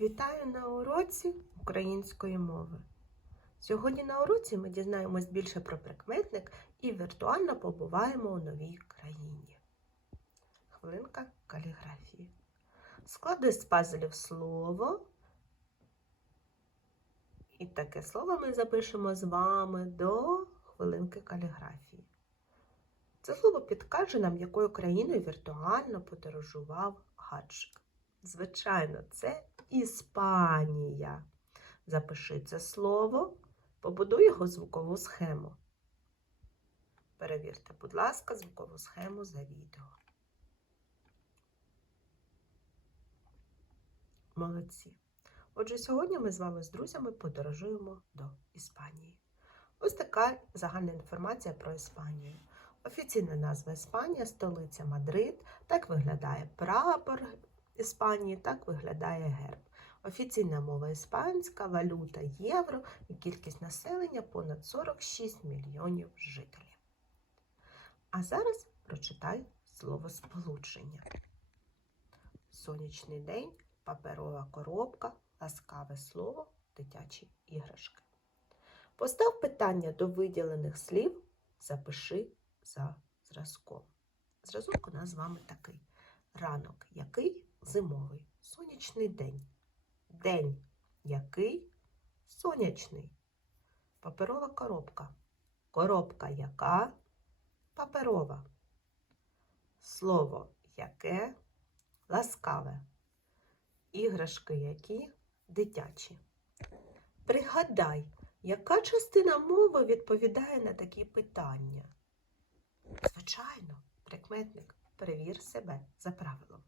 Вітаю на уроці української мови. Сьогодні на уроці ми дізнаємось більше про прикметник і віртуально побуваємо у новій країні. Хвилинка каліграфії. Склади з пазлів слово. І таке слово ми запишемо з вами до хвилинки каліграфії. Це слово підкаже нам, якою країною віртуально подорожував гаджик. Звичайно, це Іспанія. Запиши це слово, побудуй його звукову схему. Перевірте, будь ласка, звукову схему за відео. Молодці. Отже, сьогодні ми з вами з друзями подорожуємо до Іспанії. Ось така загальна інформація про Іспанію. Офіційна назва Іспанія, столиця Мадрид. Так виглядає прапор Іспанії, так виглядає герб. Офіційна мова іспанська, валюта євро і кількість населення понад 46 мільйонів жителів. А зараз прочитай слово сполучення. Сонячний день, паперова коробка, ласкаве слово, дитячі іграшки. Постав питання до виділених слів, запиши за зразком. Зразок у нас з вами такий. Ранок який зимовий, сонячний день. День який сонячний. Паперова коробка. Коробка яка паперова. Слово яке ласкаве. Іграшки які дитячі. Пригадай, яка частина мови відповідає на такі питання? Звичайно, прикметник. Перевір себе за правилом.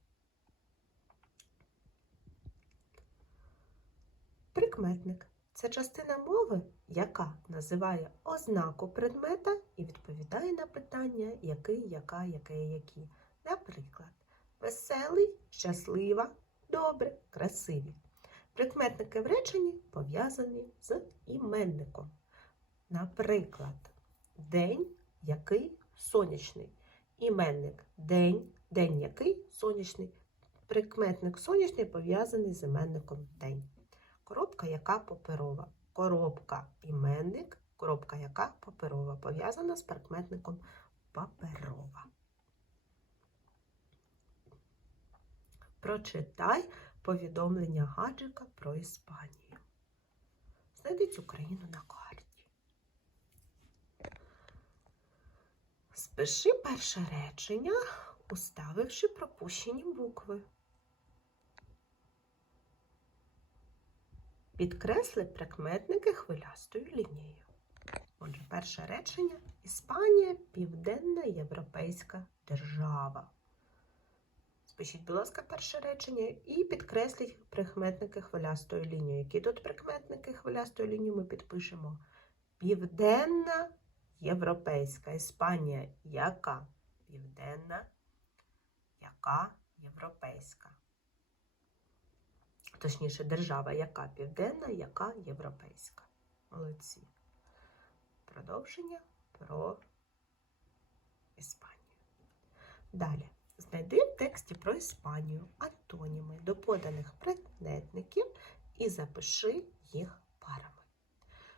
Прикметник це частина мови, яка називає ознаку предмета і відповідає на питання який, яка, яке, які. Наприклад, веселий, щаслива, добре, красиві. Прикметники в реченні пов'язані з іменником. Наприклад, день, який сонячний. Іменник день, день який сонячний. Прикметник сонячний пов'язаний з іменником день. Коробка яка паперова. Коробка іменник, коробка яка паперова, пов'язана з прикметником паперова. Прочитай повідомлення гаджика про Іспанію. Знайди цю країну на карті. Спиши перше речення, уставивши пропущені букви. Підкресли прикметники хвилястою лінією. Отже, перше речення Іспанія південна європейська держава. Спишіть, будь ласка, перше речення і підкресліть прикметники хвилястою лінією. Які тут прикметники хвилястою лінією ми підпишемо? Південна європейська Іспанія. Яка? Південна, яка європейська. Точніше, держава, яка південна, яка європейська. Молодці. Продовження про Іспанію. Далі. Знайди в тексті про Іспанію антоніми до поданих прикметників і запиши їх парами.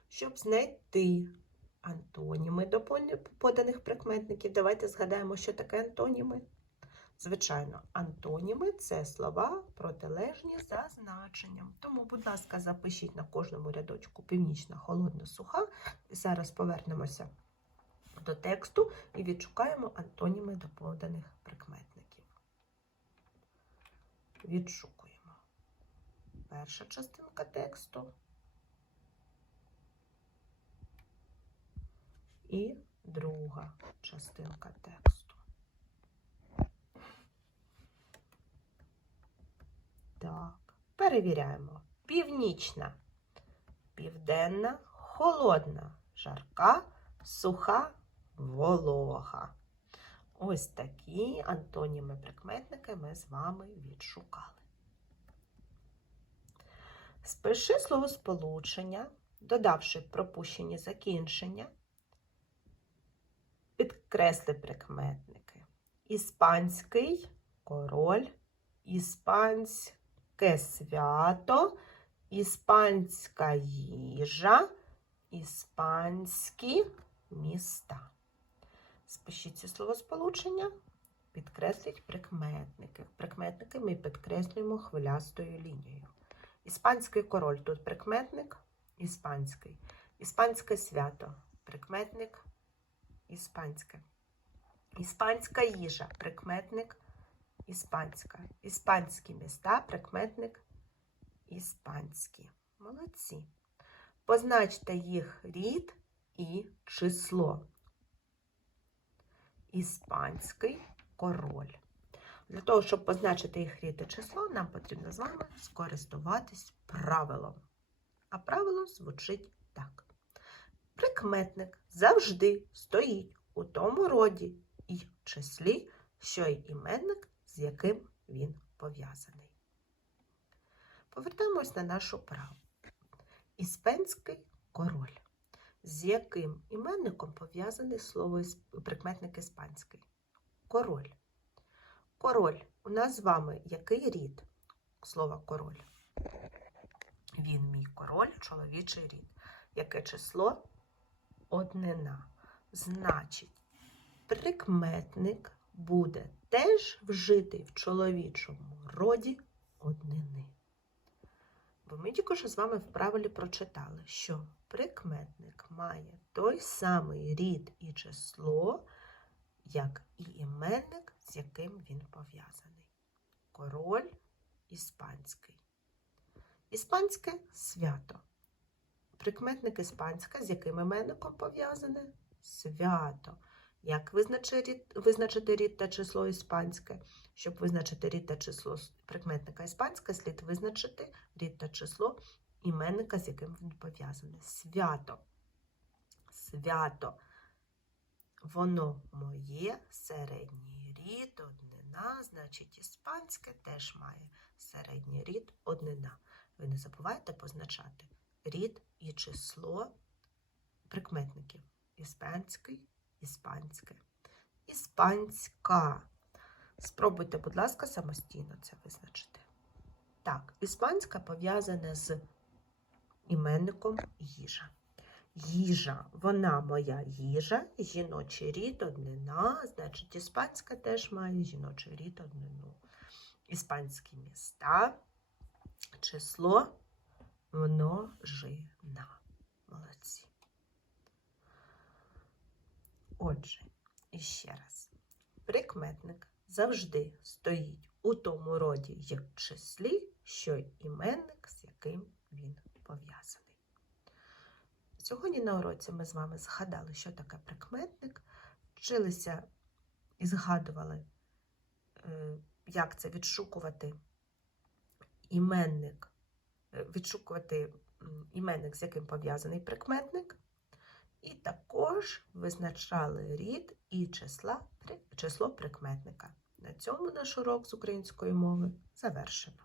Щоб знайти антоніми до поданих прикметників, давайте згадаємо, що таке антоніми. Звичайно, антоніми це слова протилежні за значенням. Тому, будь ласка, запишіть на кожному рядочку північна, холодна, суха. Зараз повернемося до тексту і відшукаємо антоніми до поданих прикметників. Відшукуємо. Перша частинка тексту і друга частинка тексту. Так, перевіряємо. Північна, південна, холодна, жарка, суха, волога. Ось такі антоніми прикметники ми з вами відшукали. Спиши словосполучення, додавши пропущені закінчення, підкресли прикметники. Іспанський король, іспанський свято, іспанська їжа, іспанські міста. Спишіть ці словосполучення, підкресліть прикметники. Прикметники ми підкреслюємо хвилястою лінією. Іспанський король тут прикметник іспанський. Іспанське свято прикметник іспанське. Іспанська їжа прикметник іспанська. Іспанські міста прикметник іспанські. Молодці. Позначте їх рід і число. Іспанський король. Для того, щоб позначити їх рід і число, нам потрібно з вами скористуватись правилом. А правило звучить так. Прикметник завжди стоїть у тому роді і числі, що й іменник, з яким він пов'язаний. Повертаємось на нашу праву. Іспанський король. З яким іменником пов'язане слово прикметник іспанський? Король. Король. У нас з вами який рід слова король? Він мій король, чоловічий рід. Яке число? Однина. Значить, прикметник буде теж вжитий в чоловічому роді однини. Бо ми тільки що з вами в правилі прочитали, що прикметник має той самий рід і число, як і іменник, з яким він пов'язаний. Король іспанський. Іспанське свято. Прикметник іспанська, з яким іменником пов'язане? Свято. Як визначити рід, та число іспанське? Щоб визначити рід та число прикметника іспанська, слід визначити рід та число іменника, з яким він пов'язаний. Свято. Свято. Воно моє, середній рід, однина, значить іспанське теж має середній рід, однина. Ви не забувайте позначати рід і число прикметників. Іспанський, іспанське. Іспанська. Спробуйте, будь ласка, самостійно це визначити. Так, іспанська пов'язана з іменником їжа. Їжа, вона моя їжа, жіночий рід, однина, значить, іспанська теж має жіночий рід, однину. Іспанські міста, число множина. Молодці. Отже, іще раз. Прикметник завжди стоїть у тому роді й числі, що й іменник, з яким він пов'язаний. Сьогодні на уроці ми з вами згадали, що таке прикметник, вчилися і згадували, е, як це відшукувати іменник, е, відшукувати іменник, з яким пов'язаний прикметник, і також визначали рід і числа, число прикметника. На цьому наш урок з української мови завершено.